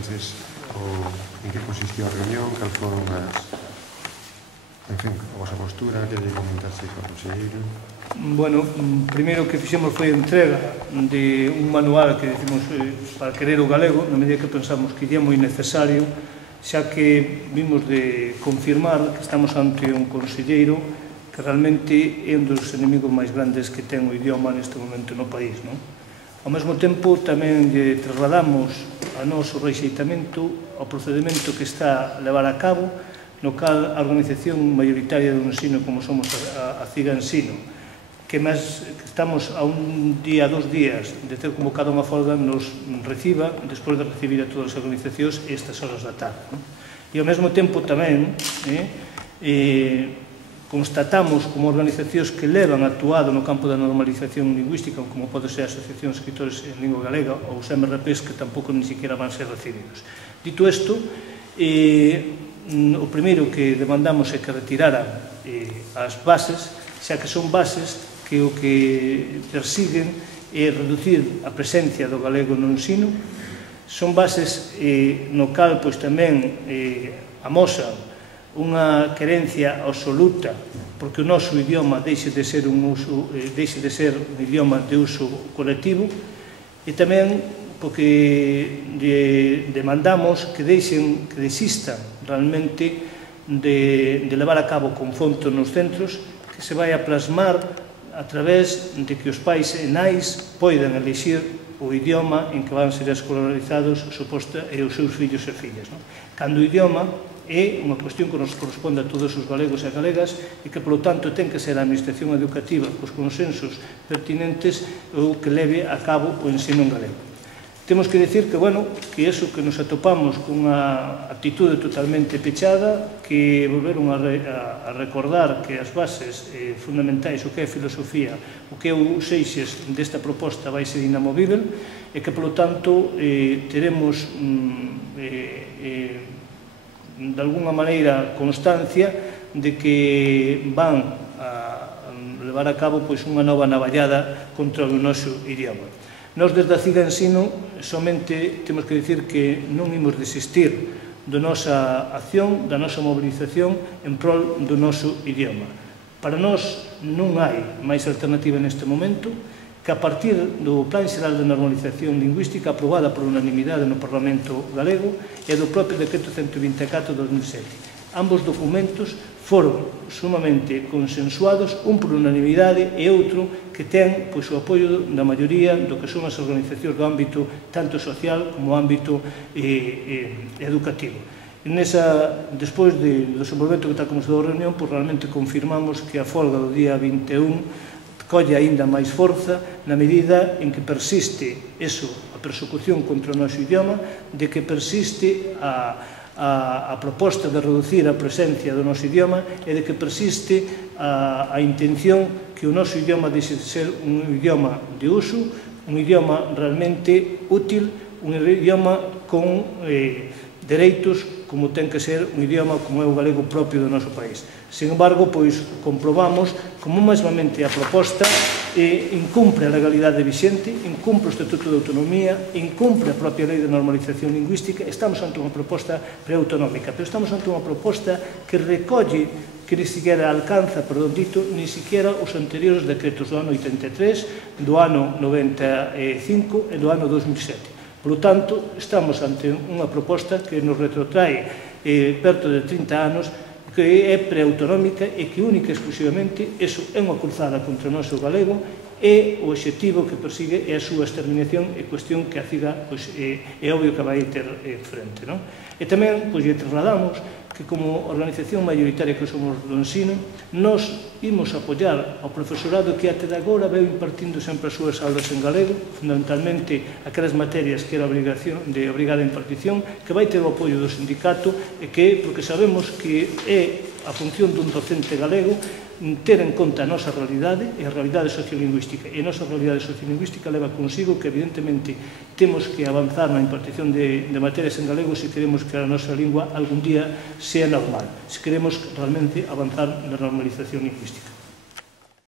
comentaches en que consistiu a reunión, cal foron en fin, a vosa postura, que lle comentaste ao conselleiro. Bueno, primeiro que fixemos foi a entrega de un manual que decimos para querer o galego, na medida que pensamos que é moi necesario, xa que vimos de confirmar que estamos ante un conselleiro que realmente é un dos enemigos máis grandes que ten o idioma neste momento no país, non? Ao mesmo tempo, tamén lle trasladamos a noso rexeitamento ao procedimento que está a levar a cabo, no cal a organización maioritaria do ensino, como somos a CIGA Ensino, que estamos a un día, 2 días de ter convocado unha folga, nos reciba, despois de recibir a todas as organizacións estas horas da tarde. E ao mesmo tempo tamén constatamos como organizacións que levan actuado no campo da normalización lingüística, como pode ser a Asociación de Escritores en Lingua Galega ou os MRPs, que tampouco ni siquiera van ser recibidos. Dito isto, o primeiro que demandamos é que retiraran as bases, xa que son bases que o que persiguen é reducir a presencia do galego no ensino. Son bases no cal tamén amosan unha querencia absoluta porque o noso idioma deixe de ser un idioma de uso colectivo, e tamén porque demandamos que desistan realmente de levar a cabo confronto nos centros, que se vai a plasmar a través de que os pais e nais poidan elixir o idioma en que van ser escolarizados e os seus fillos e fillas. Cando o idioma é unha cuestión que nos corresponde a todos os galegos e galegas e que, polo tanto, ten que ser a administración educativa cos consensos pertinentes o que leve a cabo o ensino en galego. Temos que dicir que, bueno, que iso que nos atopamos cunha actitude totalmente pechada, que volveron a recordar que as bases fundamentais, o que é filosofía, o que é os eixes desta proposta vai ser inamovível, e que, polo tanto, teremos de alguna maneira constancia de que van a levar a cabo unha nova navallada contra o noso idioma. Nós, desde a CIGA Ensino, somente temos que dicir que non imos desistir da nosa acción, da nosa mobilización en prol do noso idioma. Para nós non hai máis alternativa neste momento que, a partir do Plan Xeral de Normalización Lingüística aprobada por unanimidade no Parlamento Galego e do propio Decreto 124 de 2007. Ambos documentos foron sumamente consensuados, un por unanimidade e outro que ten o apoio da maioría do que son as organizacións do ámbito tanto social como ámbito educativo. Despois do desenvolvemento que tal como se deu a reunión, realmente confirmamos que a folga do día 21 colle aínda máis forza na medida en que persiste a persecución contra o noso idioma, de que persiste a proposta de reducir a presencia do noso idioma e de que persiste a intención que o noso idioma deixe de ser un idioma de uso, un idioma realmente útil, un idioma con dereitos como ten que ser un idioma como é o galego propio do noso país. Sin embargo, comprobamos como mesmamente a proposta incumpre a legalidade vixente, incumpre o Estatuto de Autonomía, incumpre a propia Lei de Normalización Lingüística. Estamos ante unha proposta preautonómica, pero estamos ante unha proposta que recolle, que ni siquiera alcanza, ni siquiera os anteriores decretos do ano 83, do ano 95 e do ano 2007. Por lo tanto, estamos ante unha proposta que nos retrotrae perto de 30 anos, que é preautonómica e que única e exclusivamente é unha cruzada contra o noso galego e o obxectivo que persigue é a súa exterminación, e cuestión que a CIGA é obvio que vai ter frente. E tamén lle trasladamos que como organización maioritaria que somos do ensino, nos imos apoiar ao profesorado que até de agora veu impartindo sempre as súas aulas en galego, fundamentalmente aquelas materias que era de obrigada impartición, que vai ter o apoio do sindicato, e que, porque sabemos que é a función dun docente galego, ter en conta a nosa realidade e a realidade sociolingüística. E a nosa realidade sociolingüística leva consigo que, evidentemente, temos que avanzar na impartición de materias en galego se queremos que a nosa lingua algún día sea normal, se queremos realmente avanzar na normalización lingüística.